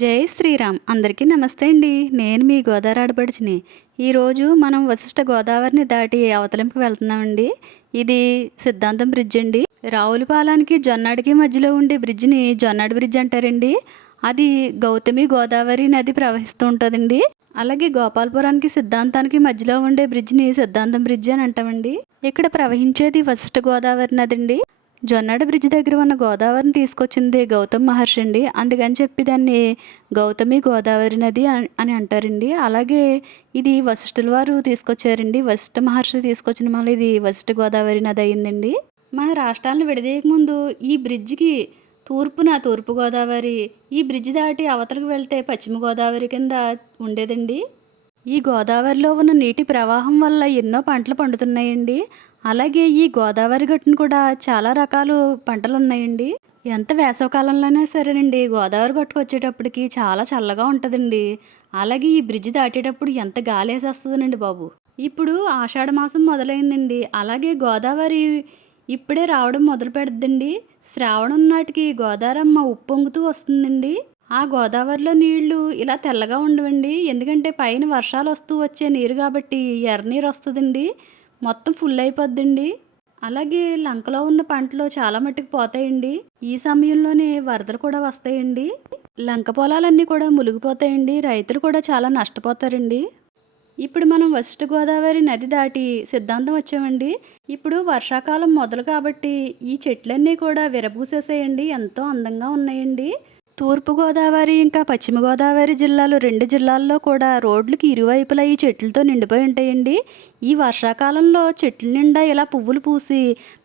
జై శ్రీరామ్. అందరికీ నమస్తే అండి. నేను మీ గోదావరి ఆడపడుచుని ఈరోజు మనం వశిష్ఠ గోదావరిని దాటి అవతలింపుకి వెళ్తున్నామండి? ఇది సిద్ధాంతం బ్రిడ్జ్ అండి. రావులపాలానికి జొన్నాడికి మధ్యలో ఉండే బ్రిడ్జిని జొన్నాడి బ్రిడ్జ్ అంటారండి. అది గౌతమి గోదావరి నది ప్రవహిస్తూ ఉంటుందండి. అలాగే గోపాలపురానికి సిద్ధాంతానికి మధ్యలో ఉండే బ్రిడ్జిని సిద్ధాంతం బ్రిడ్జ్ అని అంటామండి. ఇక్కడ ప్రవహించేది వశిష్ఠ గోదావరి నది అండి జొన్నాడ బ్రిడ్జ్ దగ్గర ఉన్న గోదావరిని తీసుకొచ్చింది గౌతమ్ మహర్షి అండి. అందుకని చెప్పి దాన్ని గౌతమి గోదావరి నది అని అంటారండి. అలాగే ఇది వశిష్ఠుల వారు తీసుకొచ్చారండి. వశిష్ఠ మహర్షి తీసుకొచ్చిన మళ్ళీ ఇది వశిష్ఠ గోదావరి నది అయిందండి. మన రాష్ట్రాలను విడదీయక ముందు ఈ బ్రిడ్జికి తూర్పున తూర్పు గోదావరి ఈ బ్రిడ్జ్ దాటి అవతలకు వెళ్తే పశ్చిమ గోదావరి కింద ఉండేదండి. ఈ గోదావరిలో ఉన్న నీటి ప్రవాహం వల్ల ఎన్నో పంటలు పండుతున్నాయండి. అలాగే ఈ గోదావరి గట్టును కూడా చాలా రకాలు పంటలు ఉన్నాయండి ఎంత వేసవకాలంలోనే సరేనండి గోదావరి గట్టుకు వచ్చేటప్పటికి చాలా చల్లగా ఉంటుందండి. అలాగే ఈ బ్రిడ్జ్ దాటేటప్పుడు ఎంత గాలి వేసేస్తుందండి బాబు. ఇప్పుడు ఆషాఢ మాసం మొదలైందండి. అలాగే గోదావరి ఇప్పుడే రావడం మొదలు పెడుద్దండి. శ్రావణం నాటికి గోదావరమ్మ ఉప్పొంగుతూ వస్తుందండి. ఆ గోదావరిలో నీళ్ళు ఇలా తెల్లగా ఉండవండి. ఎందుకంటే పైన వర్షాలు వస్తూ వచ్చే నీరు కాబట్టి ఎర్రనీరు వస్తుందండి. మొత్తం ఫుల్ అయిపోద్దండి. అలాగే లంకలో ఉన్న పంటలు చాలా మట్టుకు పోతాయండి. ఈ సమయంలోనే వరదలు కూడా వస్తాయండి. లంక పొలాలన్నీ కూడా మునిగిపోతాయండి. రైతులు కూడా చాలా నష్టపోతారండి. ఇప్పుడు మనం వెస్ట్ గోదావరి నది దాటి సిద్ధాంతం వచ్చామండి. ఇప్పుడు వర్షాకాలం మొదలు కాబట్టి ఈ చెట్లన్నీ కూడా విరబూసేసేయండి ఎంతో అందంగా ఉన్నాయండి. తూర్పుగోదావరి ఇంకా పశ్చిమ గోదావరి జిల్లాలు రెండు జిల్లాల్లో కూడా రోడ్లకి ఇరువైపులా ఈ చెట్లతో నిండిపోయి ఉంటాయండి. ఈ వర్షాకాలంలో చెట్ల నిండా ఇలా పువ్వులు పూసి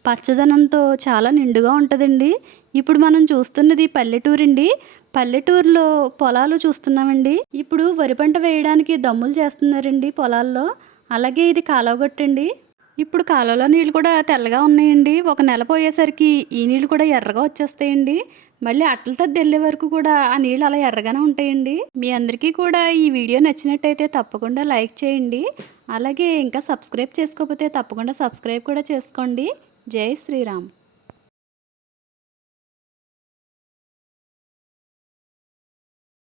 పచ్చదనంతో చాలా నిండుగా ఉంటుందండి. ఇప్పుడు మనం చూస్తున్నది పల్లెటూరు అండి పల్లెటూరులో పొలాలు చూస్తున్నామండి. ఇప్పుడు వరి పంట వేయడానికి దమ్ములు చేస్తున్నారండి పొలాల్లో. అలాగే ఇది కాలవగట్టండి. ఇప్పుడు కాలువలో నీళ్ళు కూడా తెల్లగా ఉన్నాయండి. ఒక నెల పోయేసరికి ఈ నీళ్ళు కూడా ఎర్రగా వచ్చేస్తాయండి. మళ్ళీ అట్టల తద్ది వెళ్ళే వరకు కూడా ఆ నీళ్ళు అలా ఎర్రగానే ఉంటాయండి. మీ అందరికీ కూడా ఈ వీడియో నచ్చినట్టయితే తప్పకుండా లైక్ చేయండి. అలాగే ఇంకా సబ్స్క్రైబ్ చేసుకోకపోతే తప్పకుండా సబ్స్క్రైబ్ కూడా చేసుకోండి. జై శ్రీరామ్.